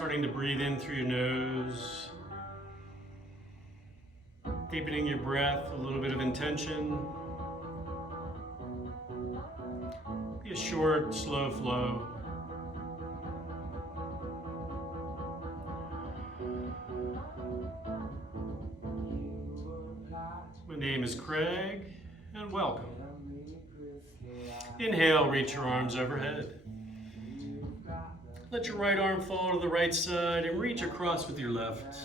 Starting to breathe in through your nose. Deepening your breath, a little bit of intention. Be a short, slow flow. My name is Craig, and welcome. Inhale, reach your arms overhead. Let your right arm fall to the right side and reach across with your left.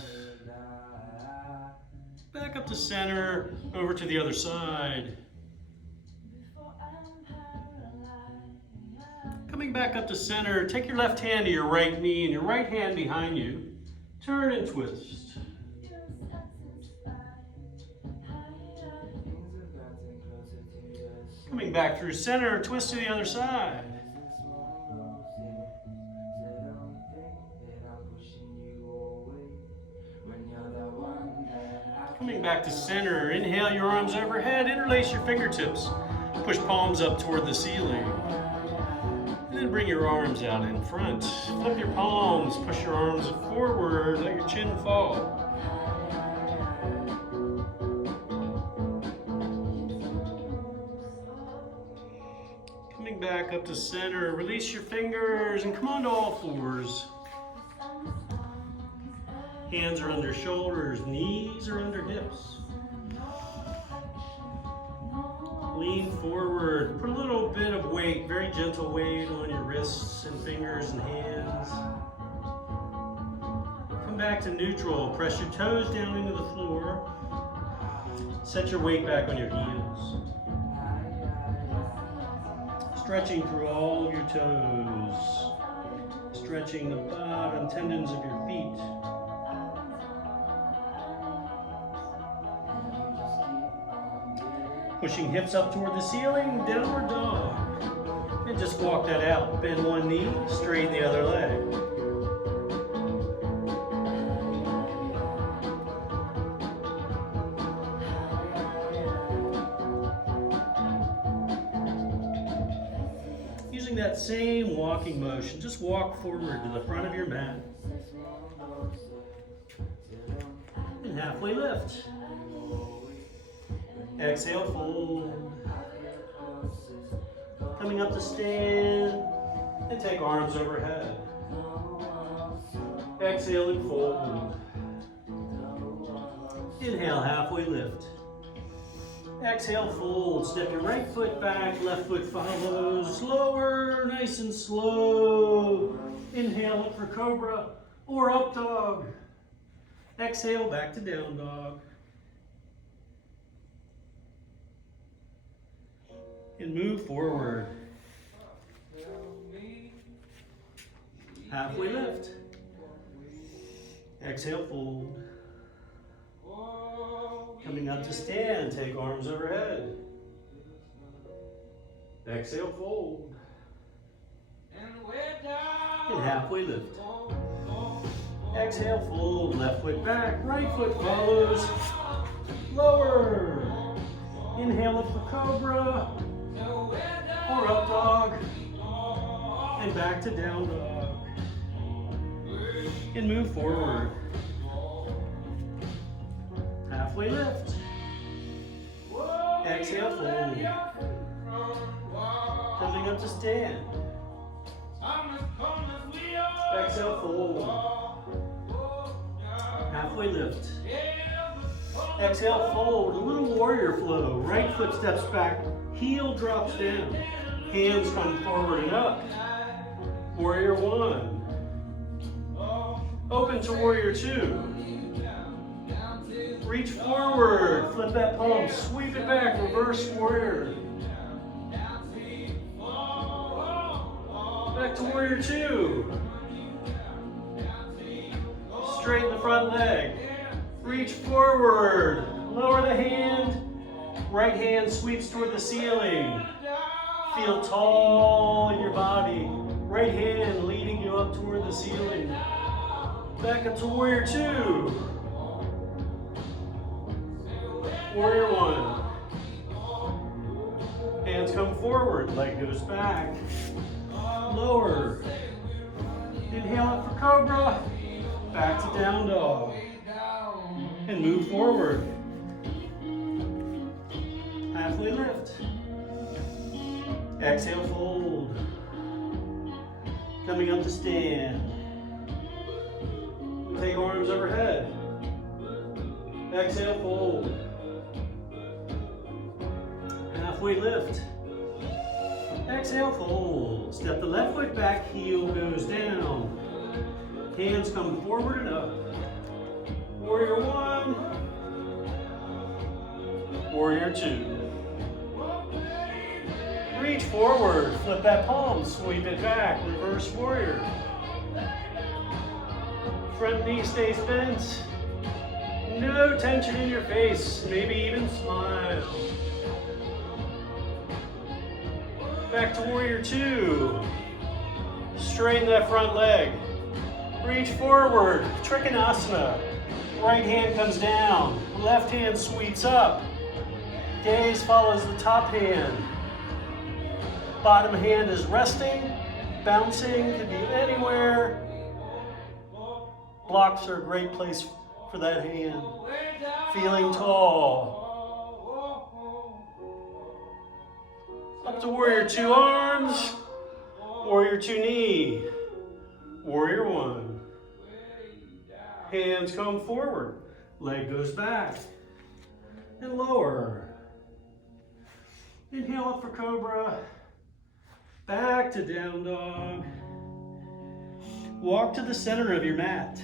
Back up to center, over to the other side. Coming back up to center, take your left hand to your right knee and your right hand behind you. Turn and twist. Coming back through center, twist to the other side. Coming back to center, inhale your arms overhead, interlace your fingertips. Push palms up toward the ceiling. And then bring your arms out in front. Flip your palms, push your arms forward, let your chin fall. Coming back up to center, release your fingers and come on to all fours. Hands are under shoulders, knees are under hips. Lean forward, put a little bit of weight, very gentle weight on your wrists and fingers and hands. Come back to neutral, press your toes down into the floor. Set your weight back on your heels. Stretching through all of your toes. Stretching the bottom tendons of your feet. Pushing hips up toward the ceiling, downward dog. And just walk that out. Bend one knee, straighten the other leg. Using that same walking motion, just walk forward to the front of your mat. And halfway lift. Exhale, fold. Coming up to stand and take arms overhead. Exhale and fold. Inhale, halfway lift. Exhale, fold. Step your right foot back, left foot follows. Lower, nice and slow. Inhale up for cobra or up dog. Exhale, back to down dog. And move forward. Halfway lift. Exhale, fold. Coming up to stand, take arms overhead. Exhale, fold. And halfway lift. Exhale, fold. Left foot back, right foot follows. Lower. Inhale up for cobra. Or up dog, and back to down dog, and move forward. Halfway lift. Exhale, fold. Coming up to stand. Exhale, fold. Halfway lift. Exhale, fold. A little warrior flow. Right foot steps back. Heel drops down. Hands come forward and up. Warrior one. Open to warrior two. Reach forward. Flip that palm. Sweep it back. Reverse warrior. Back to warrior two. Straighten the front leg. Reach forward. Lower the hand. Right hand sweeps toward the ceiling. Feel tall in your body. Right hand leading you up toward the ceiling. Back up to warrior two. Warrior one. Hands come forward, leg goes back. Lower. Inhale up for cobra. Back to down dog. And move forward. Halfway lift. Exhale, fold. Coming up to stand. Take arms overhead. Exhale, fold. Halfway lift. Exhale, fold. Step the left foot back, heel goes down. Hands come forward and up. Warrior one. Warrior two. Reach forward, flip that palm, sweep it back, reverse warrior. Front knee stays bent. No tension in your face, maybe even smile. Back to warrior two. Straighten that front leg. Reach forward, Trikonasana. Right hand comes down, left hand sweeps up. Gaze follows the top hand. Bottom hand is resting, bouncing, could be anywhere. Blocks are a great place for that hand. Feeling tall. Up to warrior two arms, warrior two knee, warrior one. Hands come forward, leg goes back, and lower. Inhale up for cobra, back to down dog. Walk to the center of your mat.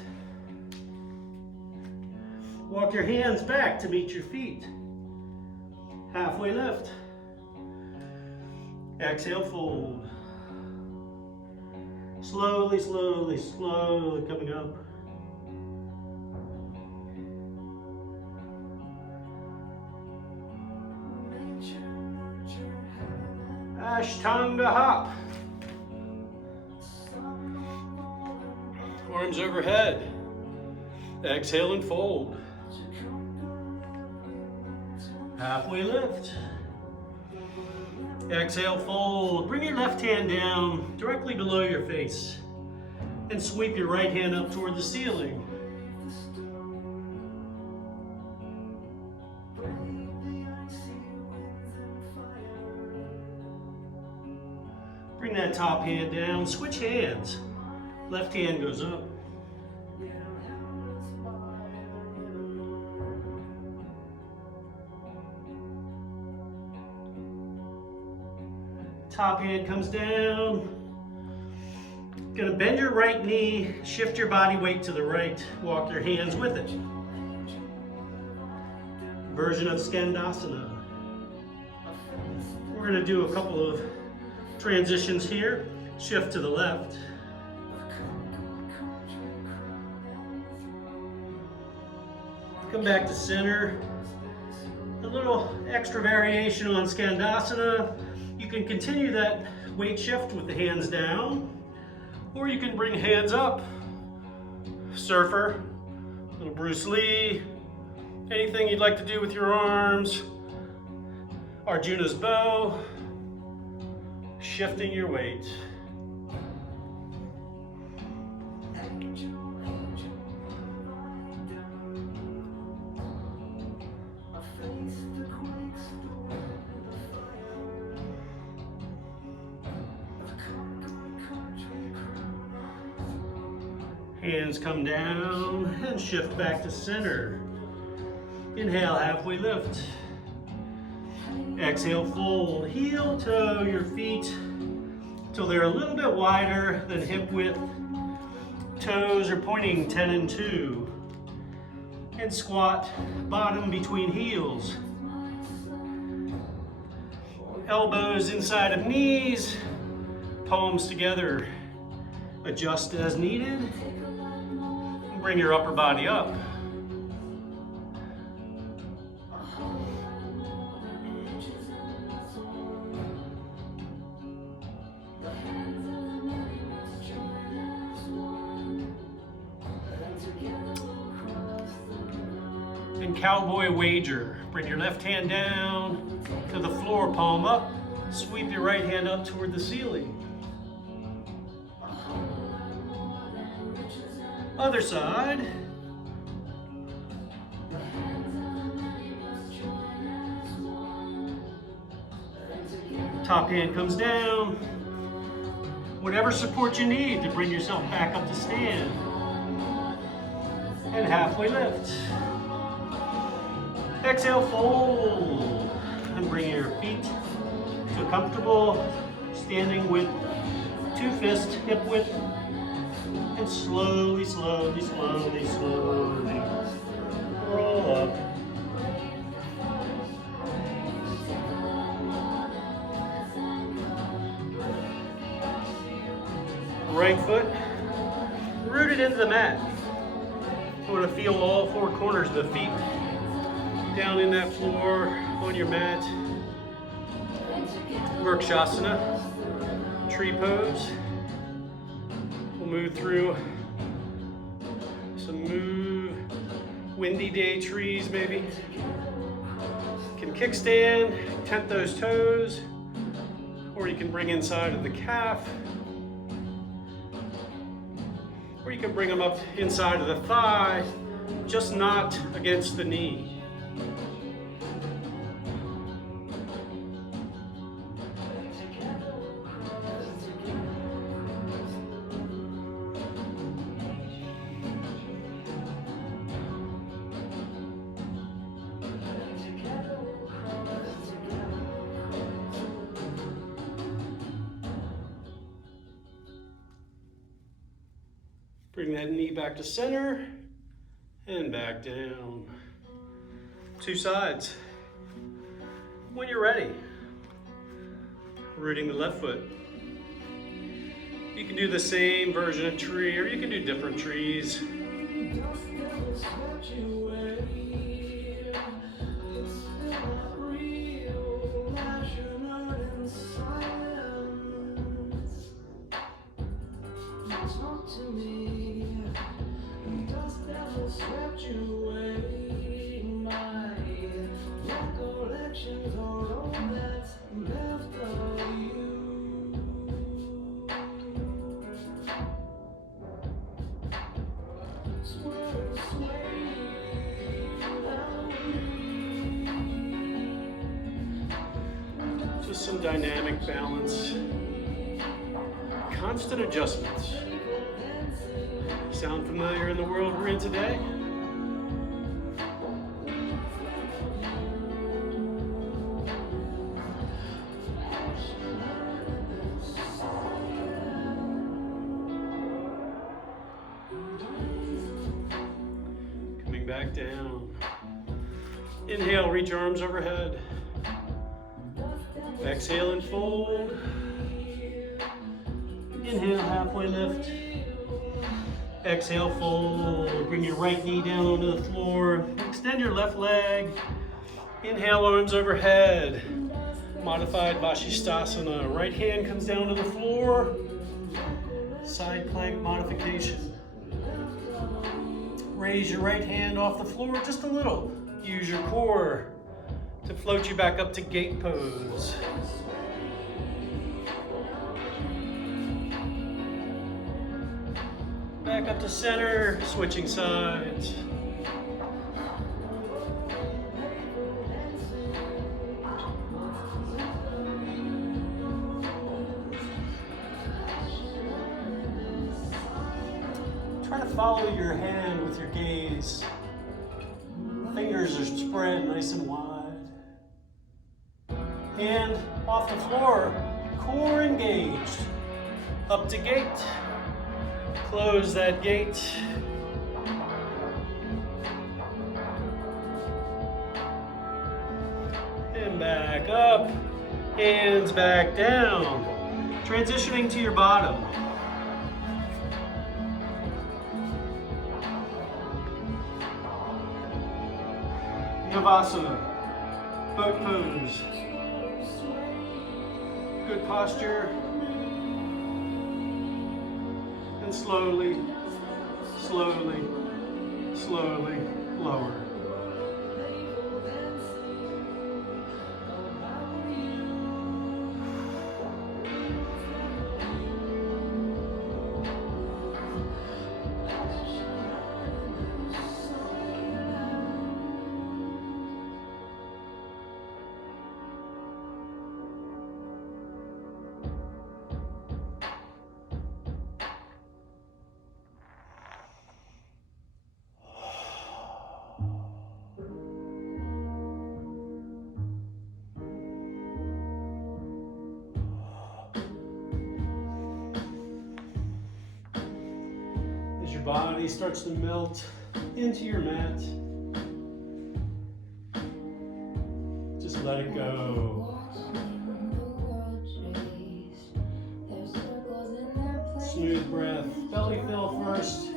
Walk your hands back to meet your feet. Halfway lift. Exhale, fold. Slowly, slowly, slowly coming up. Ashtanga hop. Arms overhead. Exhale and fold. Halfway lift. Exhale, fold. Bring your left hand down directly below your face and sweep your right hand up toward the ceiling. Bring that top hand down, switch hands. Left hand goes up. Top hand comes down. Gonna bend your right knee, shift your body weight to the right, walk your hands with it. Version of Skandasana. We're gonna do a couple of transitions here. Shift to the left. Come back to center. A little extra variation on Skandasana. You can continue that weight shift with the hands down, or you can bring hands up. Surfer, little Bruce Lee, anything you'd like to do with your arms. Arjuna's bow, shifting your weight. Hands come down and shift back to center. Inhale, halfway lift. Exhale, fold. Heel toe your feet till they're a little bit wider than hip width. Toes are pointing 10 and 2. And squat bottom between heels. Elbows inside of knees, palms together. Adjust as needed. Bring your upper body up. And cowboy wager. Bring your left hand down to the floor, palm up. Sweep your right hand up toward the ceiling. Other side. Top hand comes down. Whatever support you need to bring yourself back up to stand. And halfway lift. Exhale, fold. And bring your feet to a comfortable standing with 2 fists, hip width. And slowly, slowly, slowly, slowly roll up. Right foot rooted into the mat. You want to feel all 4 corners of the feet down in that floor on your mat. Vrikshasana, tree pose. We'll move through some windy day trees maybe. You can kickstand, tent those toes, or you can bring inside of the calf. Or you can bring them up inside of the thigh, just not against the knee. Bring that knee back to center and back down. 2 sides. When you're ready, rooting the left foot. You can do the same version of tree, or you can do different trees. Just some dynamic balance, constant adjustments. Sound familiar in the world we're in today? Coming back down. Inhale, reach arms overhead. Exhale and fold. Inhale, halfway lift. Exhale, fold. Bring your right knee down onto the floor. Extend your left leg. Inhale, arms overhead. Modified Vashisthasana. Right hand comes down to the floor. Side plank modification. Raise your right hand off the floor just a little. Use your core to float you back up to gate pose. Back up to center, switching sides. Try to follow your hand with your gaze. Fingers are spread nice and wide. Hand off the floor, core engaged. Up to gate. Close that gate. And back up. Hands back down. Transitioning to your bottom. Navasana. Boat pose. Good posture. And slowly, slowly, slowly lower. your body starts to melt into your mat, just let it go. Smooth breath, belly fill first.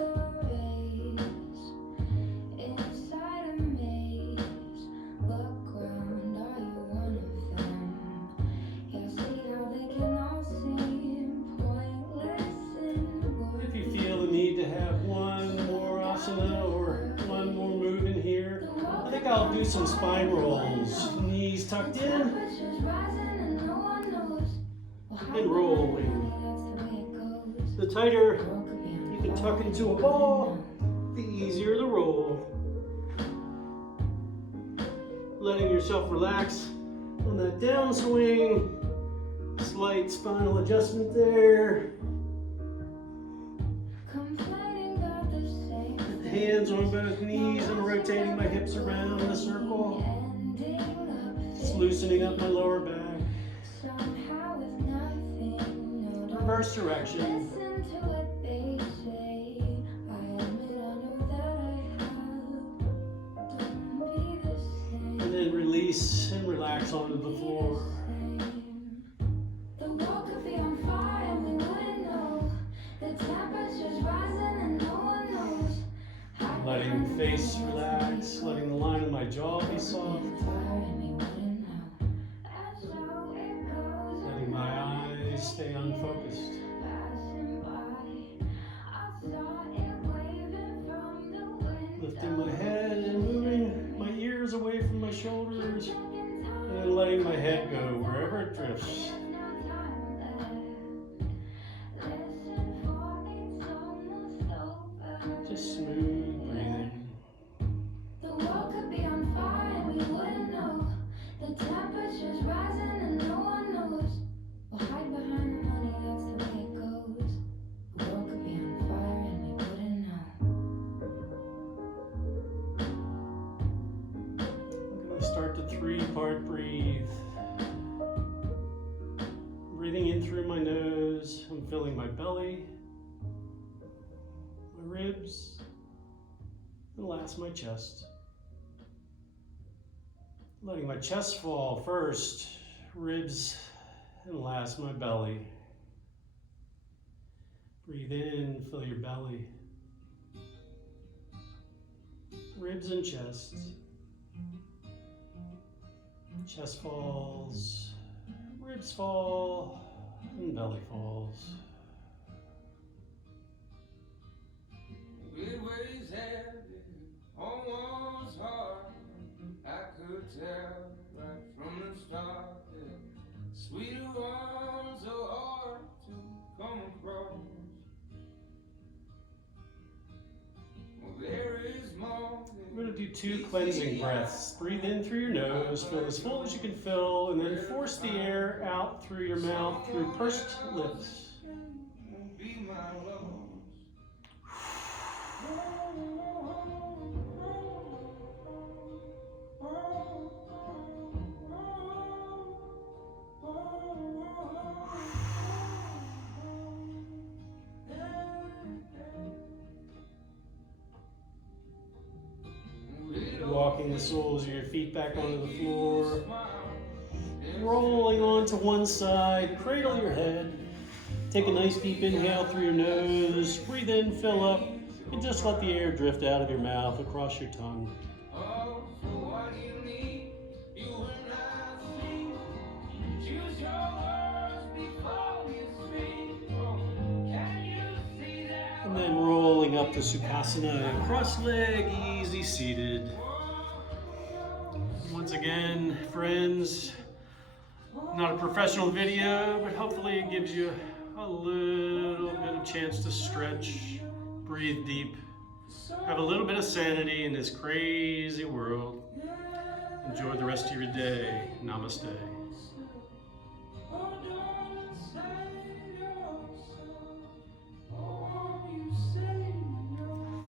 If you feel the need to have one more asana or one more move in here, I think I'll do some spine rolls. Knees tucked in and rolling. The tighter you can tuck into a ball, the easier the roll. Letting yourself relax on that downswing. Slight spinal adjustment there. Hands on both knees. I'm rotating my hips around in a circle. Just loosening up my lower back. Reverse direction. And then release and relax onto the floor. Letting face relax, letting the line of my jaw be soft. Letting my eyes stay unfocused. Lifting my head and moving my ears away from my shoulders. And letting my head go wherever it drifts. Just smooth breathing. The world could be on fire and we wouldn't know. The temperature's rising and no one knows. We'll hide behind the money, that's the way it goes. The world could be on fire and we wouldn't know. I'm going to start the 3-part breathe. Breathing in through my nose, I'm filling my belly, my ribs, and last my chest. Letting my chest fall first, ribs, and last my belly. Breathe in, fill your belly. Ribs and chest. Chest falls, ribs fall, and belly falls. It weighs heavy on one's heart. I could tell right from the start that sweeter ones are hard to come across. Well, there is more. We're going to do 2 cleansing breaths. Breathe in through your nose, fill as full as you can fill, and then force the air out through your mouth through pursed lips. Be my love. Walking the soles of your feet back onto the floor. Rolling onto one side, cradle your head. Take a nice deep inhale through your nose. Breathe in, fill up, and just let the air drift out of your mouth across your tongue. And then rolling up to Sukhasana, cross leg, easy seated. Once again, friends, not a professional video, but hopefully it gives you a little bit of chance to stretch, breathe deep, have a little bit of sanity in this crazy world. Enjoy the rest of your day. Namaste.